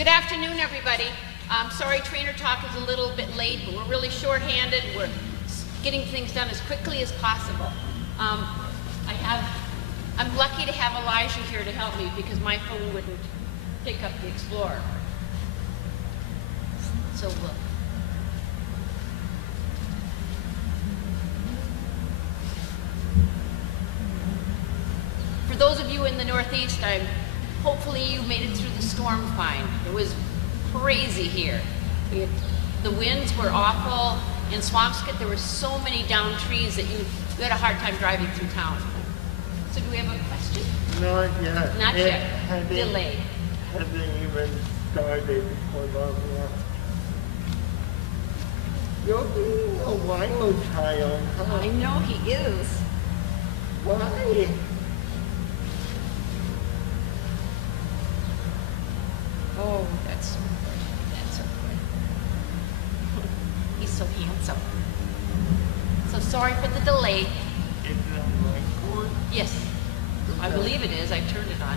Good afternoon, everybody. Sorry, trainer talk is a little bit late, but we're really short-handed. We're getting things done as quickly as possible. I'm lucky to have Elijah here to help me because my phone wouldn't pick up the Explorer. So we'll. For those of you in the Northeast, hopefully you made it through the storm fine. It was crazy here. The winds were awful. In Swampscott, there were so many downed trees that you had a hard time driving through town. So do we have a question? Not yet. Not yet. Delayed. Hasn't even started for long yet. You're being a wild child, huh? I know he is. Why? Oh, that's so good. That's so good. He's so handsome. So sorry for the delay. Is that my cord? Yes, I believe it is. I turned it on.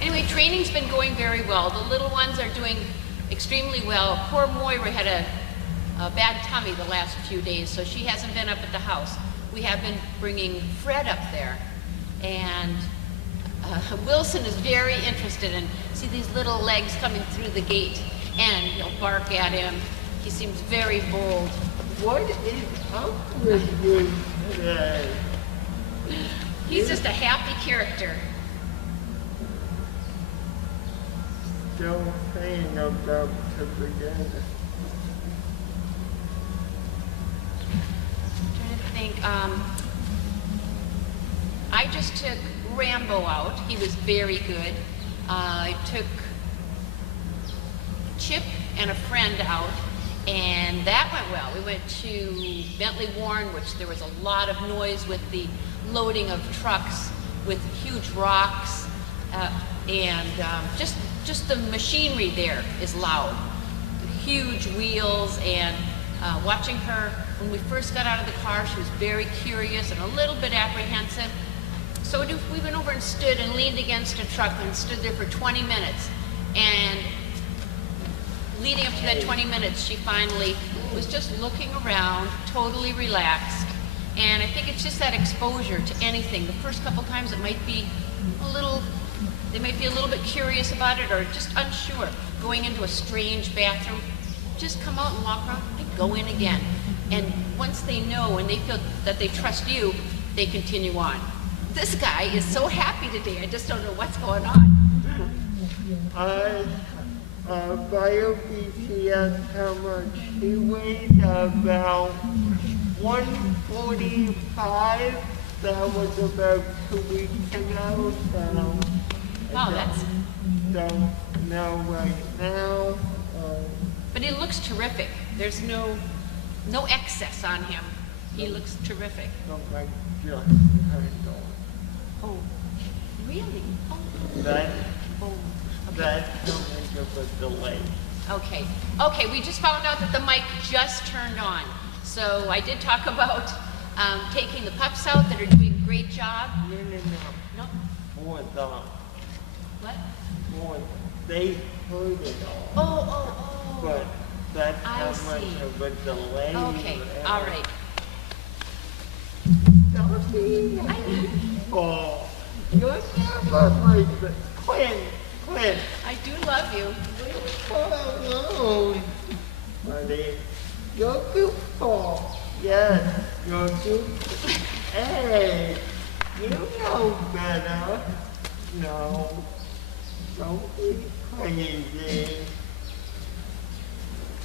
Anyway, training's been going very well. The little ones are doing extremely well. Poor Moira had a bad tummy the last few days, so she hasn't been up at the house. We have been bringing Fred up there, and Wilson is very interested in see these little legs coming through the gate, and he'll bark at him. He seems very bold. What is up with you today? He's just a happy character. Still saying about to begin. I just took Rambo out. He was very good. I took Chip and a friend out, and that went well. We went to Bentley Warren, which there was a lot of noise with the loading of trucks with huge rocks, and just the machinery there is loud. Huge wheels, and watching her, when we first got out of the car, she was very curious and a little bit apprehensive. So we went over and stood and leaned against a truck and stood there for 20 minutes. And leading up to that 20 minutes, she finally was just looking around, totally relaxed. And I think it's just that exposure to anything. The first couple times it might be they might be a little bit curious about it or just unsure. Going into a strange bathroom, just come out and walk around and go in again. And once they know and they feel that they trust you, they continue on. This guy is so happy today. I just don't know what's going on. Bio BCS, how much? He weighed about 145. That was about 2 weeks ago. So Wow, that's. Don't know right now. But he looks terrific. There's no excess on him. He looks terrific. Don't like just turned on. Oh, really? Oh. That's Okay. too much of a delay. Okay. Okay, we just found out that the mic just turned on. So I did talk about taking the pups out that are doing a great job. No. No? More than. What? More. They heard it all. Oh. But that's I how see. much of a delay. Okay, all right. Sophie. Oh, you're never like the Quinn. I do love you. Alone. Buddy, you're beautiful. Yes, you're beautiful. Hey, you know better. No, don't be crazy.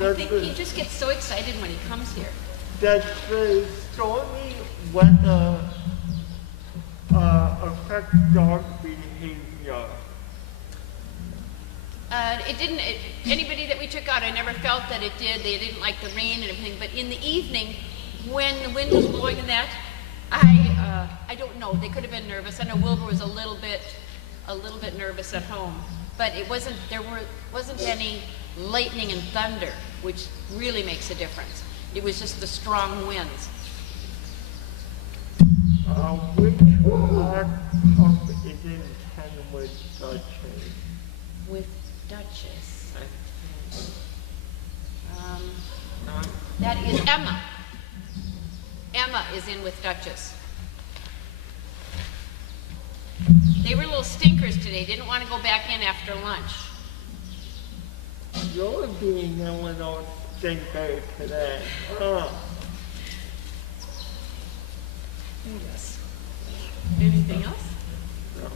I think he just gets so excited when he comes here. Does the stormy weather affect dog behavior? It didn't, anybody that we took out, I never felt that it did. They didn't like the rain and everything, but in the evening, when the wind was blowing and that, I don't know, they could have been nervous. I know Wilbur was a little bit nervous at home, but there wasn't any lightning and thunder, which really makes a difference. It was just the strong winds. Which part of it is in with Duchess? With Duchess. Not That is Emma. Emma is in with Duchess. They were little stinkers today. Didn't want to go back in after lunch. you're being a little stinker today. Huh? Yes. Anything else? No.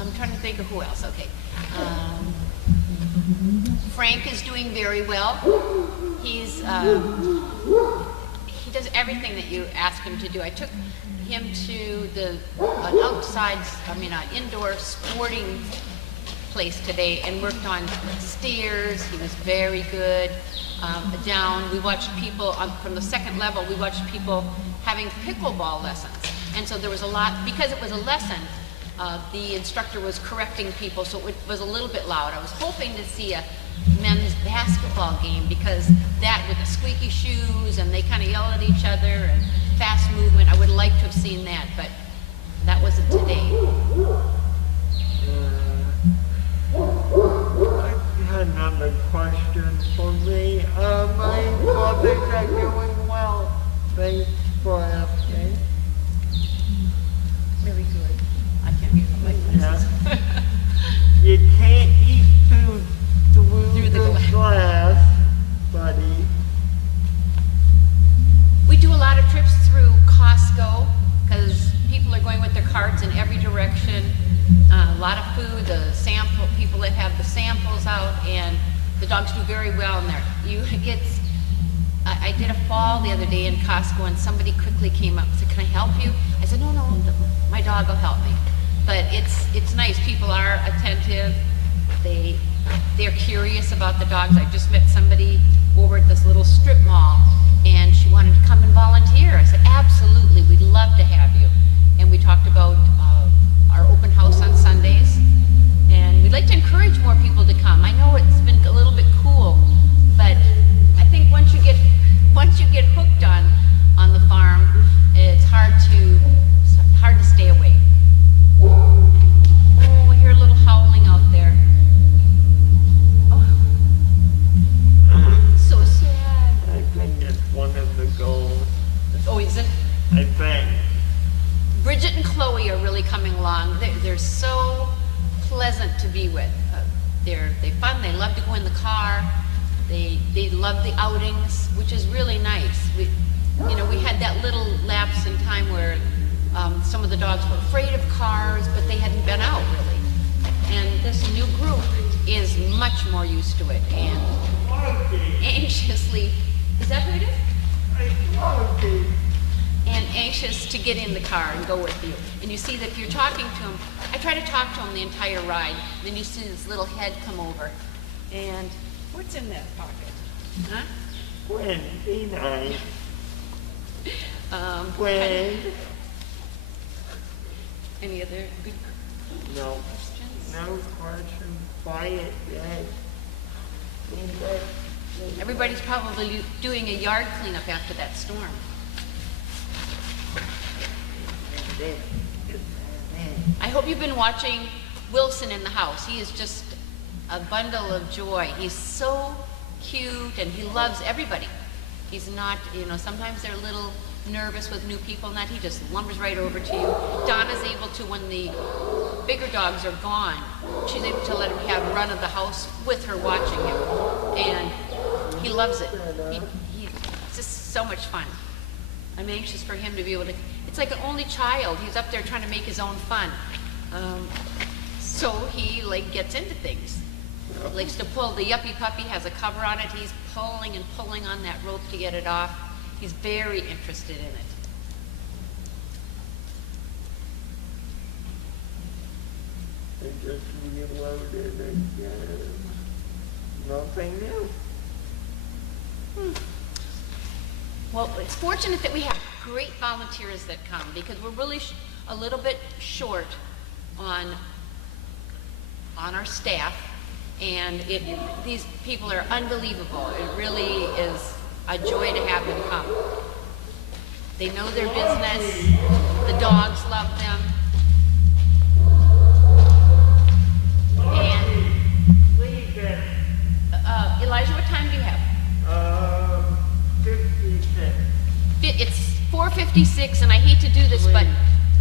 I'm trying to think of who else. Okay. Frank is doing very well. He's he does everything that you ask him to do. I took him to an indoor sporting place today and worked on stairs. He was very good. Down, we watched people from the second level. We watched people having pickleball lessons, and so there was a lot because it was a lesson. The instructor was correcting people, so it was a little bit loud. I was hoping to see a men's basketball game because that with the squeaky shoes and they kind of yell at each other and fast movement, I would like to have seen that, but that wasn't today. Another question for me. My brothers are doing well. Thanks for asking. Very good. I can't hear from my glasses. Yeah. You can't eat food through the glass, buddy. We do a lot of trips through Costco because people are going with their carts in every direction. A lot of food, people that have the samples out, and the dogs do very well in there. I did a fall the other day in Costco, and somebody quickly came up and said, "Can I help you?" I said, "No, my dog will help me." But it's nice. People are attentive. They're curious about the dogs. I just met somebody over at this little strip mall, and she wanted to come and volunteer. I said, "Absolutely, we'd love to have you." And we talked about our open house on Sundays, and we'd like to encourage more people to come. I know it's been a little bit cool, but I think once you get hooked on the farm, it's hard to stay away. Oh, I hear a little howling out there. Oh, so sad. I think it's one of the goals. Oh, is it? I think. Bridget and Chloe are really coming along. They're so pleasant to be with. They're fun. They love to go in the car. They love the outings, which is really nice. We had that little lapse in time where some of the dogs were afraid of cars, but they hadn't been out really. And this new group is much more used to it and anxiously. Is that who it is? And anxious to get in the car and go with you. And you see that if you're talking to him, I try to talk to him the entire ride. Then you see this little head come over. And what's in that pocket? Huh? When be nice. When? Any other good No. questions? No question. Quiet yet. Everybody's probably doing a yard cleanup after that storm. I hope you've been watching Wilson in the house. He is just a bundle of joy. He's so cute and he loves everybody. He's not, sometimes they're a little nervous with new people and that. He just lumbers right over to you. Donna's able to, when the bigger dogs are gone, she's able to let him have run of the house with her watching him. And he loves it. It's just so much fun. I'm anxious for him to be able to, it's like an only child. He's up there trying to make his own fun. So he gets into things. Likes to pull. The yuppie puppy has a cover on it. He's pulling and pulling on that rope to get it off. He's very interested in it. I just reloaded again. Nothing new. Well, it's fortunate that we have great volunteers that come because we're really a little bit short on on our staff, and these people are unbelievable. It really is a joy to have them come. They know their business. The dogs love them. And Elijah, what time do you have? 56. It's 4:56, and I hate to do this, but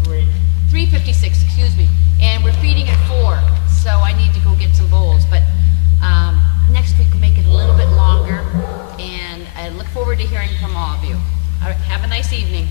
Wait. 3:56, excuse me. And we're feeding at 4, so I need to go get some bowls. But next week we'll make it a little bit longer, and I look forward to hearing from all of you. All right, have a nice evening.